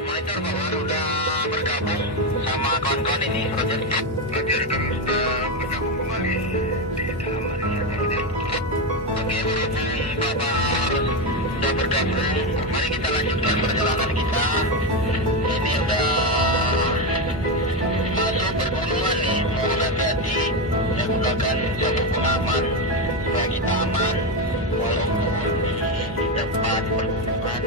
Monitor Bawar udah bergabung sama kawan-kawan ini, Roger. Roger, kami sudah bergabung kembali di dalam Malaysia. Oke, berhubung Bapak sudah bergabung, mari kita lanjutkan perjalanan kita. Ini udah masuk pergunungan nih, mohon hati-hati dan gunakan sabuk aman supaya kita aman walaupun di tempat pergunungan.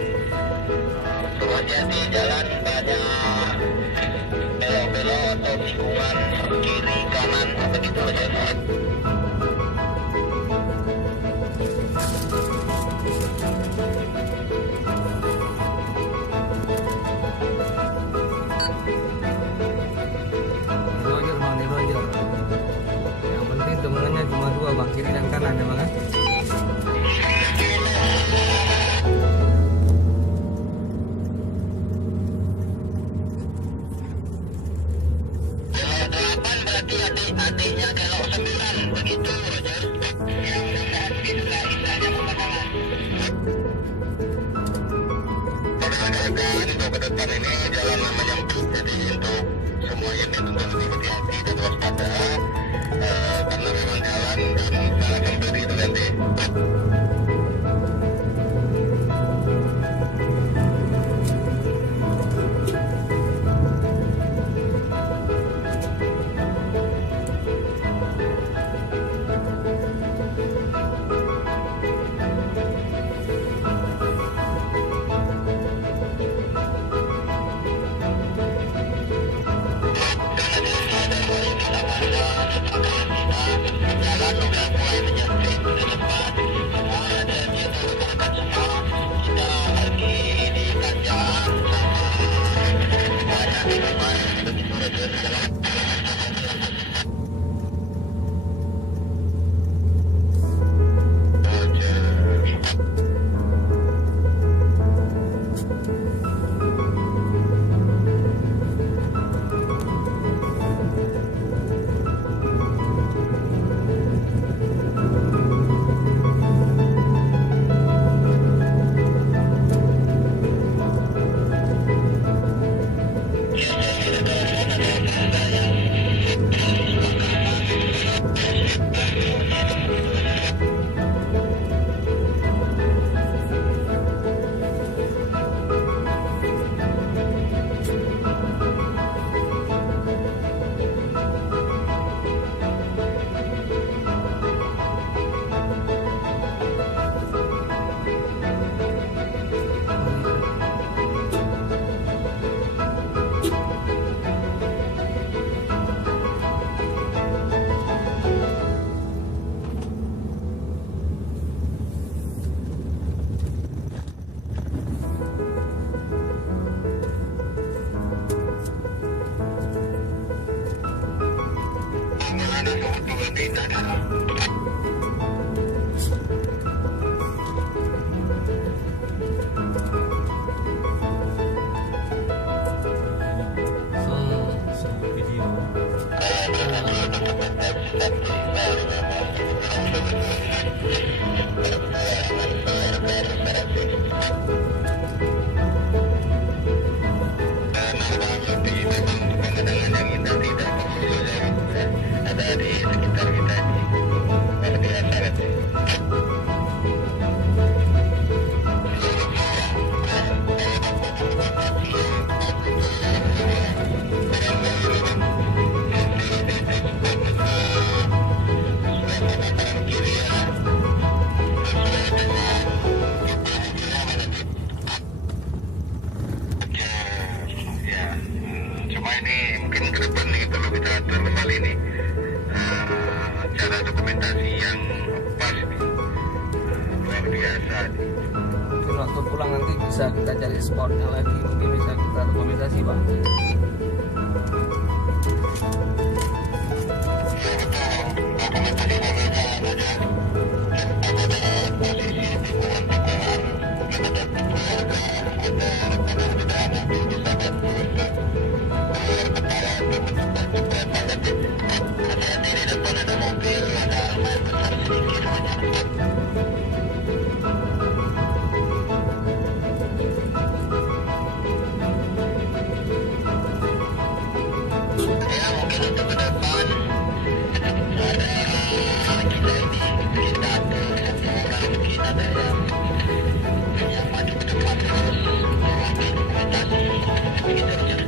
Hati-hati jalan banyak belok-belok atau tikungan kiri kanan begitu aja. Roger bang, di Roger. Yang penting temenannya cuma dua bang, kiri dan kanan ya bang kan? Adiknya kalau 9 begitu Roger. Yang mudah-mudahan itulah indahnya pemandangan. Pada rekan untuk ke depan ini jalan menyempit, jadi untuk semua unit tentu lebih hati-hati dan waspada karena memang jalan dan sangat sempit itu nanti. Jalan udah mulai menyempit ke depan, semua ada dia rekan semua. Kita lagi di tanjakan sama banyak minuman begitu Roger. Ada di sekitar kita ini luar biasa kan. Cuma ini mungkin ke depan nih perlu kita atur kembali nih cara dokumentasi yang pas nih, luar biasa nih. Mungkin waktu pulang nanti bisa kita cari spotnya lagi, mungkin bisa kita dokumentasi bang. ada yang maju ke depan terus dokumentasi begitu Roger.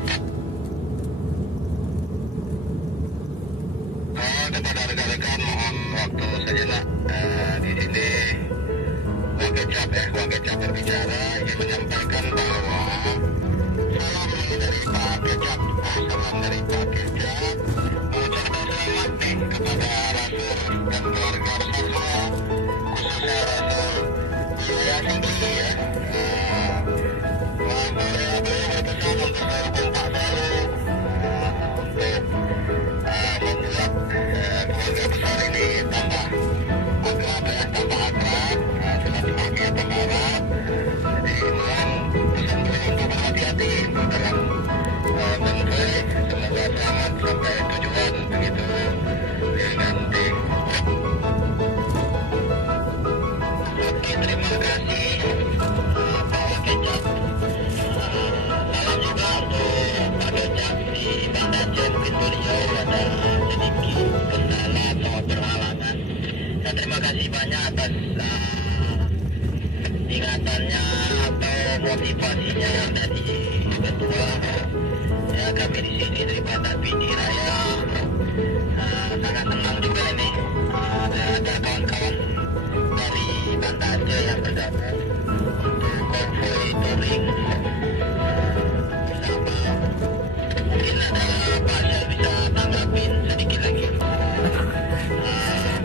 Kepada rekan-rekan mohon waktu sejenak. Di sini Wakecap Wakecap berbicara ingin menyampaikan bahwa salam dari Pak Kecap, salam dari Pak Kecap, mengucapkan selamat nih kepada Rasul dan keluarga besar semua, khususnya Rasul wilayah tinggi ya. Beliau berpesan untuk selalu kompak selalu untuk membuat keluarga besar ini tambah akrab tambah akrab, silaturahmi tambah erat. Jadi mohon pesan beliau untuk berhati-hati dalam mengenai semoga selamat sampai tujuan begitu ya nanti. Oke, terima kasih Pak Kecap. Salam juga untuk Pak Kecap di Banda Aceh, mungkin beliau ada sedikit kendala atau berhalangan. Dan terima kasih banyak atas ingatannya atau motivasinya dari ketua ya, kami di sini dari Banda Pidi Raya. Sangat senang juga ini ada kawan-kawan dari Banda Aceh yang bergabung untuk konvoy touring bersama. Mungkin ada Pak Syah bisa tanggapin sedikit lagi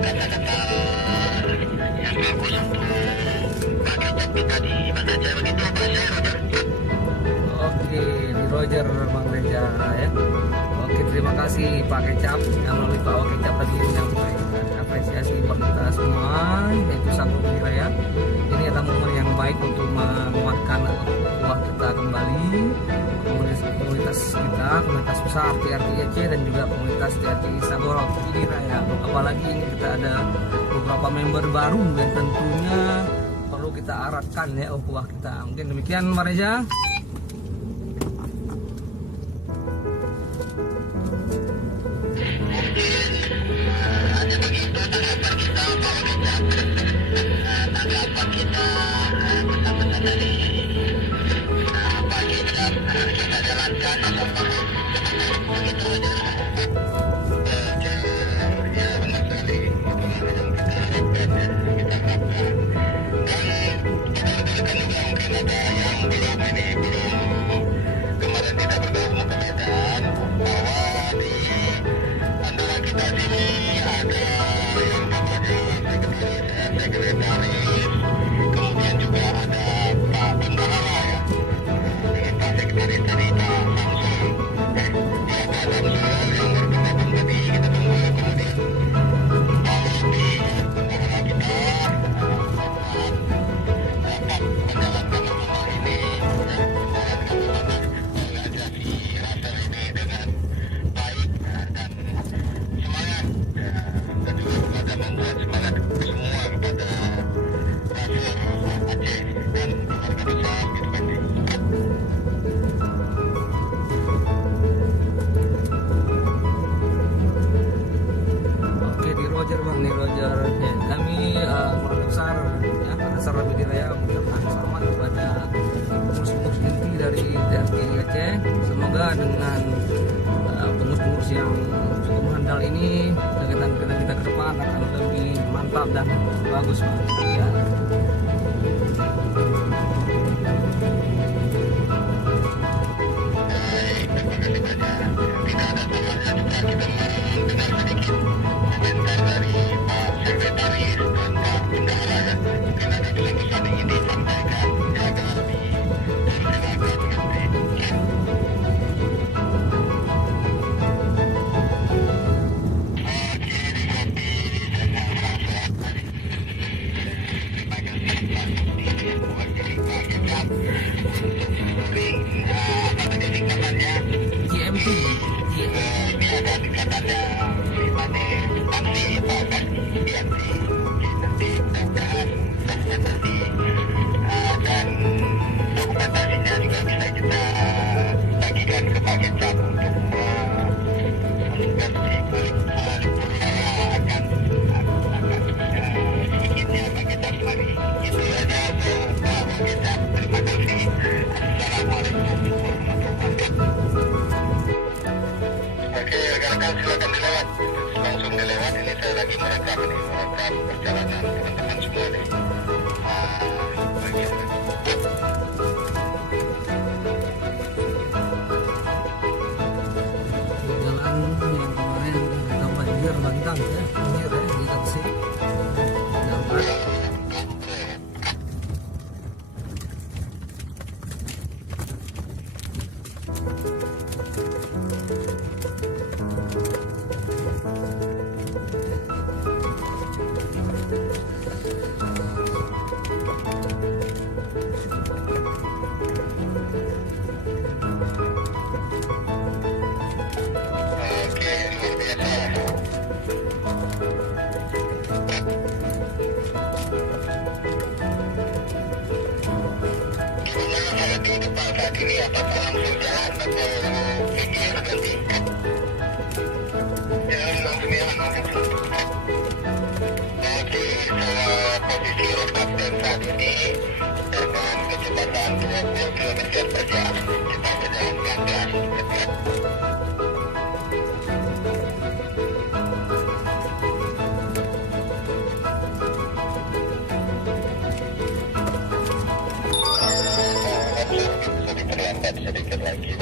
kata-kata yang bagus untuk Pak Kecap kita di Banda Aceh begitu Pak Syah, Roger. Oke, di Roger Bang Reja ya. Oke, terima kasih Pak Kecap yang melalui Pak Wakecap tadi menyampaikan apresiasi buat kita semua, yaitu satu Raya. Ini adalah momen yang baik untuk menguatkan ukhuwah kita kembali, komunitas kita, komunitas besar TRT Aceh dan juga komunitas TRT Sagorok Pidi Raya. Apalagi ini kita ada beberapa member baru dan tentunya perlu kita arahkan ya ukhuwah kita. Mungkin demikian Mbak Reza. Hanya begitu tanggapan kita Pak Wakecap, tanggapan kita pesan-pesan dari Pak Kecap kita jalankan begitu aja. Ya benar sekali itu yang kita harapkan ya, kita harapkan. Dan kita rekan juga mungkin ada yang belum kemarin tidak bergabung ke Medan, bahwa di antara kita sini ada yang namanya sekretaris, kemudian juga ada Pak Bendahara ya, dengan Pak Sekretaris dari Pak Samsul, ya Pak Samsul yang bergabung tadi kita tunggu, kemudian Pak Robi Bendahara kita dapat menjalankan amanah ini, menjalankan amanah mengajari Rasul ini dengan baik dan semangat ya, dan juga kepada membuat semangat semua kepada Rasul Aceh dan keluarga besar gitu kan. Oke, di Roger Bang, di Roger ya, kami keluarga besar ya, besar Pidi Raya mengucapkan selamat kepada pengurus-pengurus inti dari TRT Aceh. Semoga dengan pengurus-pengurus yang cukup handal ini kegiatan kita ke depan akan lebih mantap dan bagus Bang ya. Baik, terima kasih banyak. Tidak ada salahnya juga kita mendengar sedikit komentar dari Pak Sekretaris dan Pak Bendahara ya. Mungkin ada pesan-pesan yang ingin disampaikan ya, agar lebih silakan nanti. Terima kasih. ini apakah langsung jalan atau pikir nanti? Ya, langsung jalan. Oke, saya posisi road captain saat ini dengan kecepatan 20 km per jam. Kita sedang pelan-pelan. Bisa diperlambat sedikit lagi.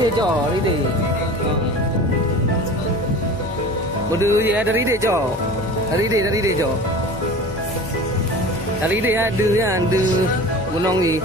Đi cho, đi. Một đứa gì dari để cho. Dari để cho. Dari để đưa gunung gì.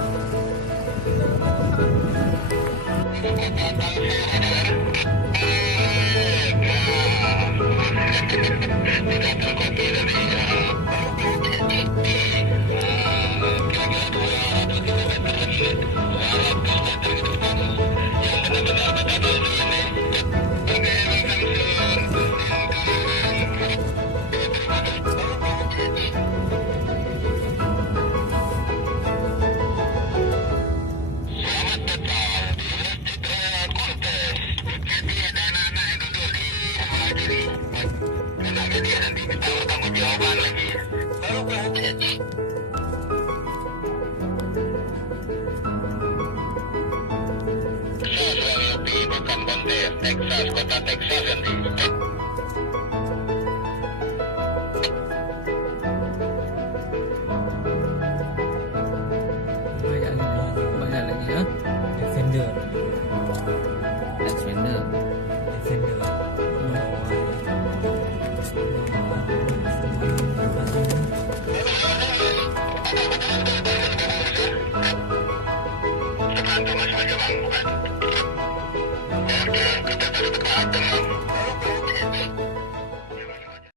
Texas, kota Texas nanti. Banyak lagi ya. Defender.